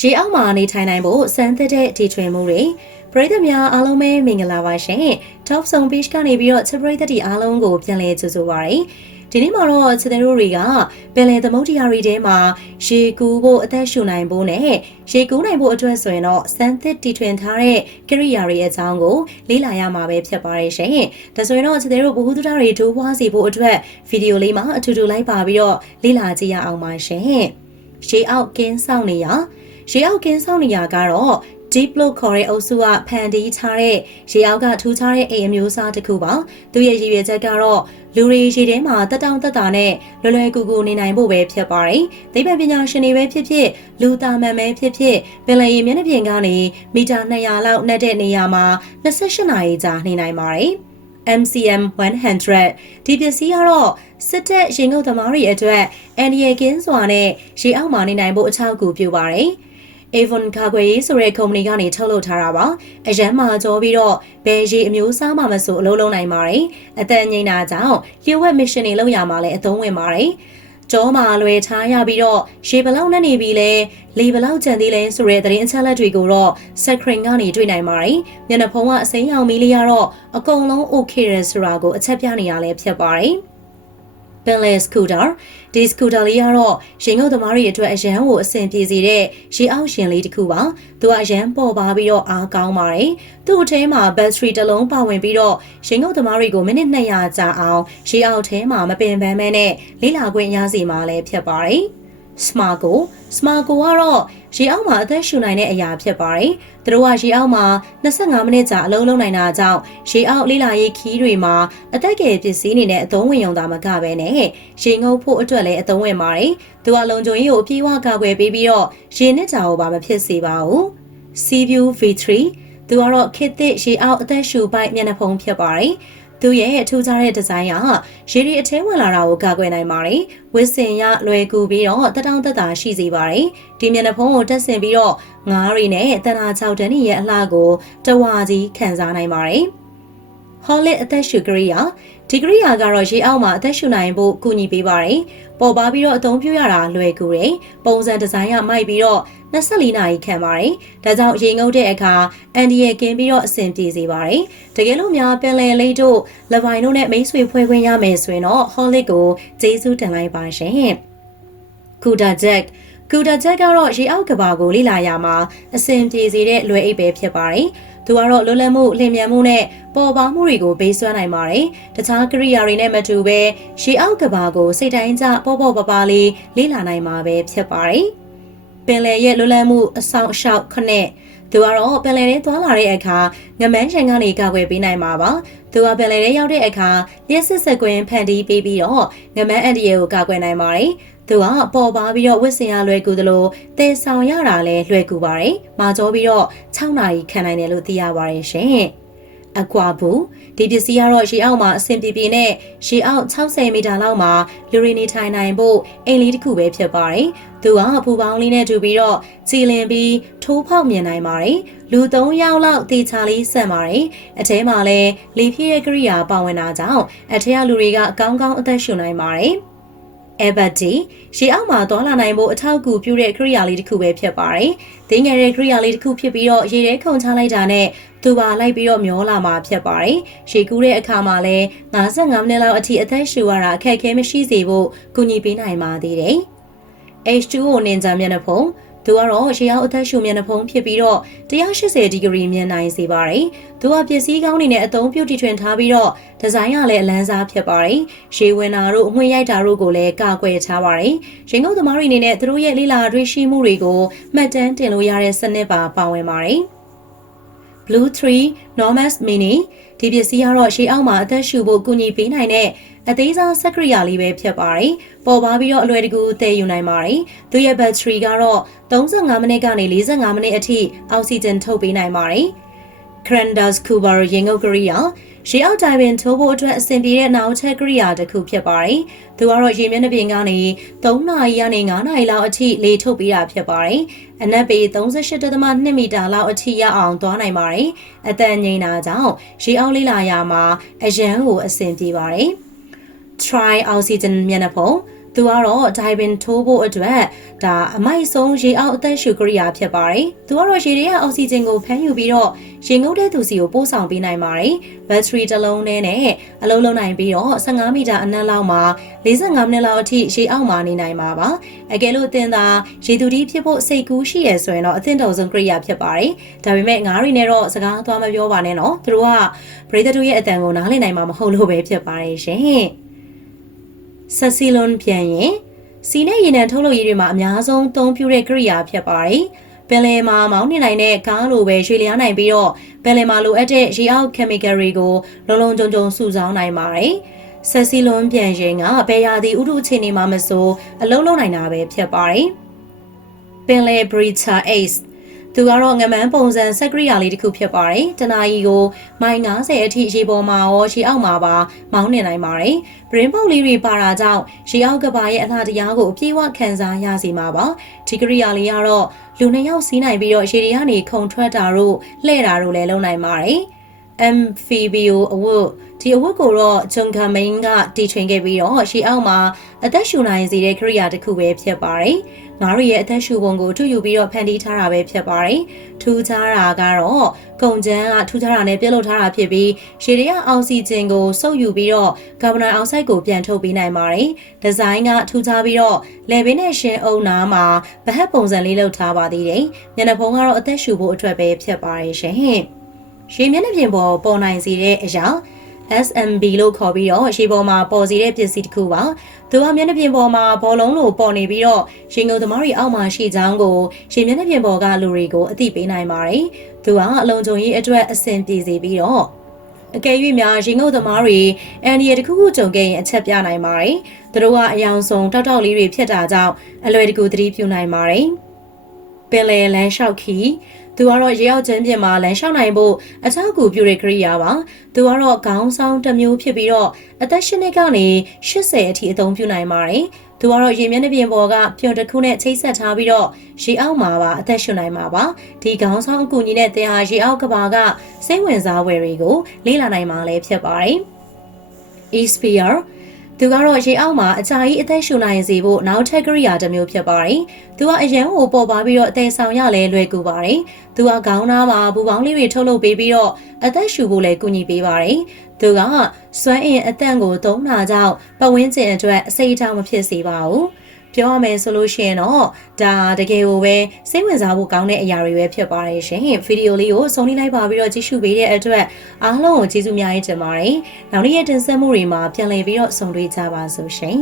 ရေအောက်မှာနေထိုင်နိုင်ဖို့စမ်းသစ်တဲ့တီထွင်မှုတွေပရိသတ်များအားလုံးပဲမင်္ဂလာပါရှင် Top Song Page ကနေပြီးတော့ချက်ပရိသတ်တီအားလုံးကိုပြန်လည်ကြိုဆိုပါရစေဒီနေ့မှာတော့ချက်တဲ့တို့တွေကပင်လယ်သမုဒ္ဒရာတွေထဲမှာရေကူးဖို့အသက်ရှူနိုင်ဖို့နဲ့ရေကူးနိုင်ဖို့အတွက်ဆိုရင်တော့စမ်းသစ်တီထွင်ထားတဲ့ကိရိယာတွေရဲ့အကြောင်းကိုလေ့လာရမှာပဲဖြစ်ပါတယ်ရှင်ဒါဆိုရင်တော့ချက်တဲ့တို့ဘ ഹു တုဒတွေဒိုးပွားစီဖို့အတွက်ဗီဒီယိုလေးမှာအထူတူလိုက်ပါပြီးတော့လေ့လာကြည့်ရအောင်ပါရှင်ရေအောက်ကင်းဆောင်နေရ ရေအောက်ကင်းဆောင်နေရကတော့ deep လို့ခေါ်တဲ့အုပ်စုကဖန်တီးထားတဲ့ရေအောက်ကထူးခြားတဲ့အိမ်အမျိုးအစားတစ်ခုပါသူရဲ့ရည်ရွယ်ချက်ကတော့လူတွေရေထဲမှာတက်တောင့်တက်တာနဲ့လွယ်လွယ်ကူကူနေနိုင်ဖို့ပဲဖြစ်ပါတယ်သိပ္ပံပညာရှင်တွေပဲဖြစ်ဖြစ်လူသားမှန်ပဲဖြစ်ဖြစ်ပင်လယ်ရေမျက်နှာပြင်ကနေမီတာ200လောက်နှက်တဲ့နေရာမှာ28နာရီကြာနေနိုင်ပါတယ် MCM 100ဒီပစ္စည်းကတော့စစ်တပ်ရင်ငုပ်သမားတွေအတွက်အန်ဒီယေကင်းစွာနဲ့ရေအောက်မှာနေနိုင်ဖို့အထောက်အကူပြုပါတယ်။ Avon ကာကွယ်ရေးဆိုတဲ့ကုမ္ပဏီကနေထုတ်လုပ်ထားတာပါ။အရန်မှာကြောပြီးတော့ဘယ်ရေအမျိုးအစားမှမဆိုအလုံးလုံးနိုင်ပါတယ်။အသက်ငိမ့်တာကြောင့်လျှို့ဝှက်မစ်ရှင်တွေလုပ်ရမှာလည်းအသုံးဝင်ပါတယ်။ကြောမှာလွယ်ထားရပြီးတော့ရေဘလောက်နဲ့နေပြီလဲလေဘလောက်ကြံသေးလဲဆိုတဲ့သတင်းအချက်အလက်တွေကိုတော့ screen ကနေတွေ့နိုင်ပါတယ်။မျက်နှာဖုံးကအစိမ်းရောင်မီလေးကတော့အကုန်လုံး okay ရယ်ဆိုတာကိုအချက်ပြနေရလဲဖြစ်ပါတယ်။ ပင်လယ်စကူတာဒီစကူတာလေးကတော့ရင်ငုပ်သမားတွေအတွက်အရန်ကိုအဆင်ပြေစေတဲ့ရေအောက်ရှင်လေးတစ်ခုပါသူကအရန်ပေါ်ပါပြီးတော့အားကောင်းပါတယ်သူ့အထဲမှာဘက်ထရီတစ်လုံးပါဝင်ပြီးတော့ရင်ငုပ်သမားတွေကိုမိနစ်200ကြာအောင်ရေအောက်ထဲမှာမပင်ပန်းမဲနဲ့လေးလာခွင့်ရစီမှာလည်းဖြစ်ပါတယ် စမာကိုစမာကိုကတော့ရေအောက်မှာအသက်ရှူနိုင်တဲ့အရာဖြစ်ပါတယ်။သူတို့ကရေအောက်မှာ25မိနစ်ကြာအလုံးလုံးနိုင်တာကြောင့်ရေအောက်လေးလာရေးခီးတွေမှာအသက်ငယ်ပစ္စည်းအနေနဲ့အသုံးဝင်ရုံသာမကပဲနဲ့ရေငုပ်ဖို့အတွက်လည်းအသုံးဝင်ပါတယ်။သူကလုံခြုံရေးကိုအပြည့်အဝကာကွယ်ပေးပြီးတော့ရေနစ်တာကိုပါမဖြစ်စေပါဘူး။ Seaview V3 သူကတော့ခေတ်သစ်ရေအောက်အသက်ရှူပိုက်မျက်နှာဖုံးဖြစ်ပါတယ်။ သူရဲ့ထူးခြားတဲ့ဒီဇိုင်းကရေဒီအထဲဝင်လာတာကိုကာကွယ်နိုင်ပါတယ်။ဝစ်စင်ရလွယ်ကူပြီးတော့တတောင်တက်တာရှိစေပါတယ်။ဒီမျက်နှာဖုံးကိုတက်ဆင်ပြီးတော့ငါးရီနဲ့တနာ6တန်းရဲ့အလှကိုတဝါကြီးခံစားနိုင်ပါတယ်။ Hollit အသက်ရှူကရိယာဒီကရိယာကတော့ရေအောက်မှာအသက်ရှူနိုင်ဖို့ကူညီပေးပါတယ်။ပေါ်ပါပြီးတော့အသုံးပြုရတာလွယ်ကူတယ်။ပုံစံဒီဇိုင်းကမိုက်ပြီးတော့24နာရီခံပါတယ်။ဒါကြောင့်ရေငုပ်တဲ့အခါအန်ဒီရဲ့ကင်းပြီးတော့အဆင်ပြေစေပါတယ်။တကယ်လို့များပင်လယ်လိတ်တို့လပိုင်တို့နဲ့မိတ်ဆွေဖွဲ့ခွင့်ရမယ်ဆိုရင်တော့ Hollick ကိုကျေးဇူးတင်လိုက်ပါရှင်။ Kuda Jack ကူတာချက်ကတော့ရေအောက်ကဘာကိုလေ့လာရမှာအဆင်ပြေစေတဲ့လွယ်အိပ်ပဲဖြစ်ပါတယ်။ သူကတော့လွတ်လပ်မှုလျင်မြန်မှုနဲ့ပေါ်ပါမှုတွေကိုပေးစွမ်းနိုင်ပါတယ်။တခြားကိရိယာတွေနဲ့မတူပဲရေအောက်ကဘာကိုစိတ်တိုင်းကျပေါ့ပေါ့ပပလေးလေ့လာနိုင်မှာပဲဖြစ်ပါတယ်။ပင်လယ်ရဲ့လွတ်လပ်မှုအဆောင်အရှောက်ခနဲ့သူကတော့ပင်လယ်ထဲသွားလာတဲ့အခါငမန်းရံကနေကာကွယ်ပေးနိုင်မှာပါ။သူကပင်လယ်ထဲရောက်တဲ့အခါလျှက်စစ်စကွင်းဖန်တီးပေးပြီးတော့ငမန်းအန်ဒီယေကိုကာကွယ်နိုင်ပါတယ်။ သူကပေါ်ပါပြီးတော့ဝစ်စင်ရလွယ်ကူသလိုတဲဆောင်ရတာလည်းလွယ်ကူပါတယ်။မာကြောပြီးတော့6နာရီခံနိုင်တယ်လို့သိရပါတယ်ရှင်။အကွာဘူးဒီပစ္စည်းကတော့ရေအောက်မှာအဆင်ပြေပြေနဲ့ရေအောက်60မီတာလောက်မှာလူရီနေထိုင်နိုင်ဖို့အိမ်လေးတစ်ခုပဲဖြစ်ပါတယ်။သူကဖူပေါင်းလေးနဲ့တူပြီးတော့ကြည်လင်ပြီးထိုးဖောက်မြင်နိုင်ပါတယ်။လူ3ယောက်လောက်တေချာလေးဆန့်ပါတယ်။အထဲမှာလည်းလေပြည့်ရဲ့ကိရိယာပါဝင်တာကြောင့်အထက်ကလူတွေကအကောင်းကောင်းအသက်ရှူနိုင်ပါတယ်။ Everty ရေအောက်မှာသွားလာနိုင်ဖို့အထောက်အကူပြုတဲ့ကိရိယာလေးတစ်ခုပဲဖြစ်ပါတယ်။ဒင်းငယ်တဲ့ကိရိယာလေးတစ်ခုဖြစ်ပြီးတော့ရေထဲခုန်ချလိုက်တာနဲ့သူပါလိုက်ပြီးတော့မျောလာမှာဖြစ်ပါတယ်။ရေကူးတဲ့အခါမှာလည်း55မိနစ်လောက်အထိအသက်ရှူရတာအခက်အခဲမရှိစေဖို့ကူညီပေးနိုင်ပါသေးတယ်။ H2O နင်ဂျာမျက်နှာဖုံး သူကတော့ရေအောက်အသက်ရှူမျက်နှာဖုံးဖြစ်ပြီးတော့180ဒီဂရီမြင်နိုင်စေပါတယ်။သူကပစ္စည်းကောင်းတွေနဲ့အသုံးပြုတီထွင်ထားပြီးတော့ဒီဇိုင်းကလည်းအလန်းစားဖြစ်ပါတယ်။ရေဝင်တာတို့အမွှေးရိုက်တာတို့ကိုလည်းကာကွယ်ထားပါတယ်။ရင်ငုပ်သမားတွေအနေနဲ့သူတို့ရဲ့လိလာတွေးရှိမှုတွေကိုမှတ်တမ်းတင်လို့ရတဲ့စနစ်ပါပါဝင်ပါတယ်။ Blue 3 Normas Mini ဒီပစ္စည်းကတော့ရှေးအောက်မှာအသက်ရှူဖို့ကူညီပေးနိုင်တဲ့အသေးစားစက်ကရိယာလေးပဲဖြစ်ပါတယ်။ပေါ်ပါပြီးတော့အလွယ်တကူသယ်ယူနိုင်ပါတယ်။သူရဲ့ဘက်ထရီကတော့35မိနစ်ကနေ45မိနစ်အထိအောက်ဆီဂျင်ထုတ်ပေးနိုင်ပါတယ်။ Crandas Cuba ရေငုပ်ကရိယာရေအောက်တိုင်ပင်ထိုးဖို့အတွက်အဆင်ပြေတဲ့နောက်ထပ်ကရိယာတစ်ခုဖြစ်ပါတယ်။သူကတော့ရေမျက်နှာပြင်ကနေ3နာရီကနေ9နာရီလောက်အထိလေထုတ်ပေးတာဖြစ်ပါတယ်။အနက်ပေ38.2မီတာလောက်အထိရအောင်သွားနိုင်ပါတယ်။အသက်ငိမ့်တာကြောင့်ရေအောက်လေးလာရာမှာအရန်ကိုအဆင်ပြေပါတယ်။ Try Oxygen မျက်နှာဖုံး သူကတော့ diving ထိုးဖို့အတွက်ဒါအမိုက်ဆုံးရေအောက်အသက်ရှူကရိယာဖြစ်ပါတယ်။သူကတော့ရေထဲကအောက်ဆီဂျင်ကိုဖမ်းယူပြီးတော့ရေငုပ်တဲ့သူစီကိုပို့ဆောင်ပေးနိုင်ပါတယ်။ battery တစ်လုံးနဲ့နဲ့အလုံးလုံးနိုင်ပြီးတော့15မီတာအနက်လောက်မှာ45မိနစ်လောက်အထိရေအောက်မှာနေနိုင်မှာပါ။အကယ်လို့အသင်သာရေသူတီးဖြစ်ဖို့စိတ်ကူးရှိရဆိုရင်တော့အသင့်တော်ဆုံးကရိယာဖြစ်ပါတယ်။ဒါပေမဲ့ငါးတွေနဲ့တော့စကားသွားမပြောပါနဲ့နော်။သူတို့ကပရိသတ်တို့ရဲ့အတန်ကိုနားလည်နိုင်မှာမဟုတ်လို့ပဲဖြစ်ပါတယ်ရှင်။ ဆက်စီလွန်ပြန်ရင်စီနဲ့ရေနံထုတ်လုပ်ရေးတွေမှာအများဆုံးအသုံးပြုတဲ့ကိရိယာဖြစ်ပါတယ်။ပင်လယ်မှာမောင်းနေနိုင်တဲ့ကားလိုပဲရွှေလျားနိုင်ပြီးတော့ပင်လယ်မှာလိုအပ်တဲ့ရေအောက် chemical တွေကိုလုံလုံခြုံခြုံစုဆောင်းနိုင်ပါတယ်။ဆက်စီလွန်ပြန်ရင်ကဘယ်ရာသီဥတုအခြေအနေမှာမဆိုအလုံးလုံးနိုင်တာပဲဖြစ်ပါတယ်။ပင်လယ် Breacher Ace သူကတော့ငမန်းပုံစံစက်ကရိယာလေးတစ်ခုဖြစ်ပါတယ်။တနာရီကိုမိုင်90အထိရေပေါ်မှာရောရေအောက်မှာပါမောင်းနေနိုင်ပါတယ်။ပရင်းပုတ်လေးတွေပါတာကြောင့်ရေအောက်ကဘာရဲ့အထာတရားကိုအပြည့်အဝခံစားရစေမှာပါ။ဒီကရိယာလေးကတော့လူနှစ်ယောက်စီးနိုင်ပြီးတော့ရေတွေကနေခုန်ထွက်တာတို့လှဲ့တာတို့လည်းလုပ်နိုင်ပါတယ်။ amphibio အဝတ်ဒီအဝတ်ကိုတော့ဂျွန်ကာမိန်ကတီထွင်ခဲ့ပြီးတော့ရှေးအောက်မှာအသက်ရှူနိုင်စေတဲ့ကိရိယာတစ်ခုပဲဖြစ်ပါတယ်။ငါးရီရဲ့အသက်ရှူပုံကိုထူယူပြီးတော့ဖန်တီးထားတာပဲဖြစ်ပါတယ်။ထူးခြားတာကတော့ကုံချမ်းကထူးခြားတာနဲ့ပြုလုပ်ထားတာဖြစ်ပြီးရှေးရအောက်ဆီဂျင်ကိုစုပ်ယူပြီးတော့ကာဗွန်ဒိုင်အောက်ဆိုက်ကိုပြန်ထုတ်ပေးနိုင်ပါတယ်။ဒီဇိုင်းကထူးခြားပြီးတော့လေဘင်းနဲ့ရှင်အုံနာမှာဗဟက်ပုံစံလေးလုပ်ထားပါသေးတယ်။မျက်နှာဖုံးကတော့အသက်ရှူဖို့အတွက်ပဲဖြစ်ပါတယ်ရှင်။ ရေမျက်နှာပြင်ပေါ်ပေါ်နိုင်စေတဲ့အရာ SMB လို့ခေါ်ပြီးတော့ရေပေါ်မှာပေါ်စီတဲ့ပစ္စည်းတစ်ခုပါ။သူကမျက်နှာပြင်ပေါ်မှာဘောလုံးလိုပေါ်နေပြီးတော့ရေငုံသမားတွေအောက်မှာရှိချောင်းကိုရေမျက်နှာပြင်ပေါ်ကလူတွေကိုအသိပေးနိုင်ပါတယ်။သူကအလုံးစုံရေးအတွက်အဆင်ပြေစေပြီးတော့အကယ်၍များရေငုံသမားတွေအန်ဒီရတစ်ခုခုကြုံခဲ့ရင်အချက်ပြနိုင်ပါတယ်။သူတို့ကအယောင်ဆုံးတောက်တောက်လေးတွေဖြစ်တာကြောင့်အလွယ်တကူသတိပြုနိုင်ပါတယ်။ ပင်လယ်လမ်းလျှောက်ခီသူကတော့ရေရောက်ချင်းပြင်မှာလမ်းလျှောက်နိုင်ဖို့အထောက်အကူပြုတဲ့ကရိယာပါသူကတော့ခေါင်းဆောင်တစ်မျိုးဖြစ်ပြီးတော့အသက်၈နှစ်ကနေ80အထိအသုံးပြုနိုင်ပါတယ်သူကတော့ရေမျက်နှာပြင်ပေါ်ကပြုံတစ်ခုနဲ့ချိတ်ဆက်ထားပြီးတော့ရေအောက်မှာပါအသက်ရှူနိုင်မှာပါဒီခေါင်းဆောင်အကူကြီးနဲ့တင်ဟာရေအောက်ကဘာကစိတ်ဝင်စားဝယ်တွေကိုလေ့လာနိုင်မှာလည်းဖြစ်ပါတယ် e-sphere သူကတော့ရေအောက်မှာအကြာကြီးအသက်ရှူနိုင်စေဖို့နောက်ထပ်ကရိယာတစ်မျိုးဖြစ်ပါတယ်။သူကအရန်ကိုပေါ်ပါပြီးတော့အသေးဆောင်ရလဲလွယ်ကူပါတယ်။သူကခေါင်းသားမှာဘူပေါင်းလေးတွေထုတ်လုပ်ပေးပြီးတော့အသက်ရှူဖို့လည်းကူညီပေးပါတယ်။သူကစွမ်းအင်အသက်ကိုသုံးတာကြောင့်ပတ်ဝန်းကျင်အတွက်အစိတ်အထောက်မဖြစ်စေပါဘူး။ ပြောရမယ်ဆိုလို့ရှိရင်တော့ဒါတကယ်ကိုပဲစိတ်ဝင်စားဖို့ကောင်းတဲ့အရာတွေပဲဖြစ်ပါတယ်ရှင်ဗီဒီယိုလေးကိုဆုံးလေးလိုက်ပါပြီးတော့ကြည့်ရှုပေးတဲ့အတွက်အားလုံးကိုကျေးဇူးများကြီးတင်ပါတယ်နောက်နေ့ရဲ့တင်ဆက်မှုတွေမှာပြန်လည်ပြီးတော့ဆုံတွေ့ကြပါစို့ရှင်